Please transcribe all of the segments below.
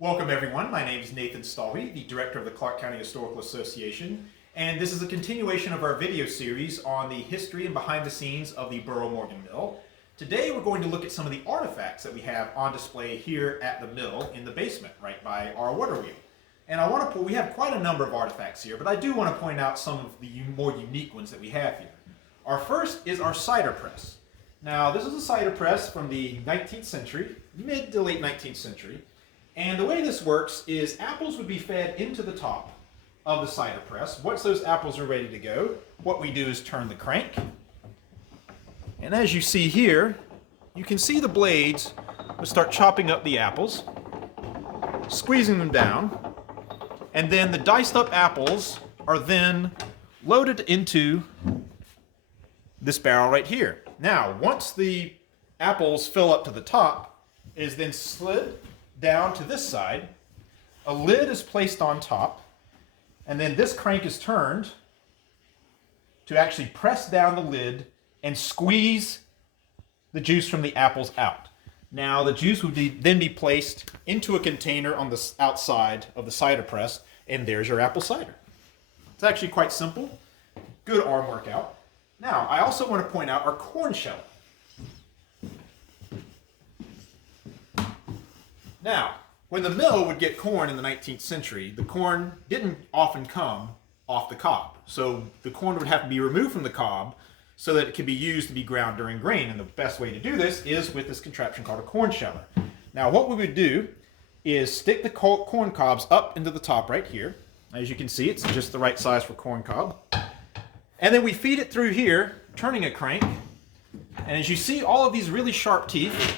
Welcome everyone, my name is Nathan Stalvey, the Director of the Clark County Historical Association, and this is a continuation of our video series on the history and behind the scenes of the Burrow Morgan Mill. Today we're going to look at some of the artifacts that we have on display here at the mill in the basement, right by our water wheel. And we have quite a number of artifacts here, but I do want to point out some of the more unique ones that we have here. Our first is our cider press. Now this is a cider press from the 19th century, mid to late 19th century. And the way this works is apples would be fed into the top of the cider press. Once those apples are ready to go, what we do is turn the crank. And as you see here, you can see the blades will start chopping up the apples, squeezing them down, and then the diced up apples are then loaded into this barrel right here. Now, once the apples fill up to the top, it is then slid down to this side, a lid is placed on top, and then this crank is turned to actually press down the lid and squeeze the juice from the apples out. Now the juice would then be placed into a container on the outside of the cider press, and there's your apple cider. It's actually quite simple, good arm workout. Now I also want to point out our corn sheller. Now, when the mill would get corn in the 19th century, the corn didn't often come off the cob. So the corn would have to be removed from the cob so that it could be used to be ground during grain. And the best way to do this is with this contraption called a corn sheller. Now what we would do is stick the corn cobs up into the top right here. As you can see, it's just the right size for corn cob. And then we feed it through here, turning a crank. And as you see all of these really sharp teeth,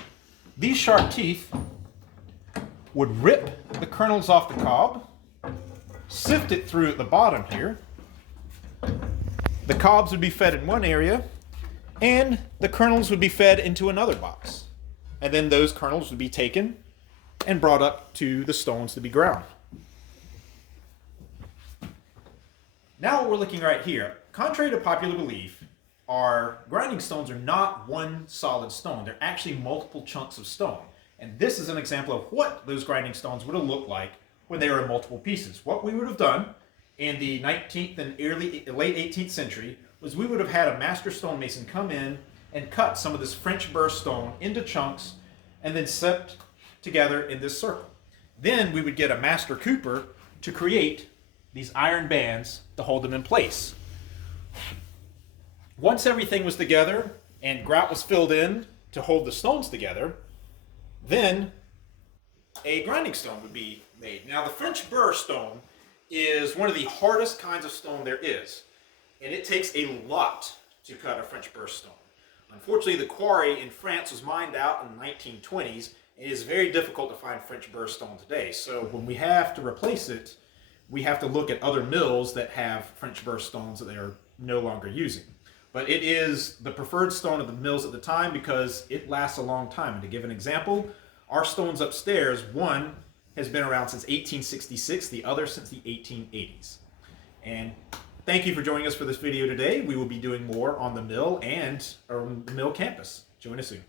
these sharp teeth would rip the kernels off the cob, sift it through at the bottom here. The cobs would be fed in one area, and the kernels would be fed into another box. And then those kernels would be taken and brought up to the stones to be ground. Now what we're looking right here, contrary to popular belief, our grinding stones are not one solid stone. They're actually multiple chunks of stone. And this is an example of what those grinding stones would have looked like when they were in multiple pieces. What we would have done in the 19th and late 18th century was we would have had a master stonemason come in and cut some of this French burr stone into chunks and then set together in this circle. Then we would get a master cooper to create these iron bands to hold them in place. Once everything was together and grout was filled in to hold the stones together, then a grinding stone would be made. Now the French burr stone is one of the hardest kinds of stone there is, and it takes a lot to cut a French burr stone. Unfortunately, the quarry in France was mined out in the 1920s, and it is very difficult to find French burr stone today. So when we have to replace it, we have to look at other mills that have French burr stones that they are no longer using. But it is the preferred stone of the mills at the time because it lasts a long time. And to give an example, our stones upstairs, one has been around since 1866, the other since the 1880s. And thank you for joining us for this video today. We will be doing more on the mill and the mill campus. Join us soon.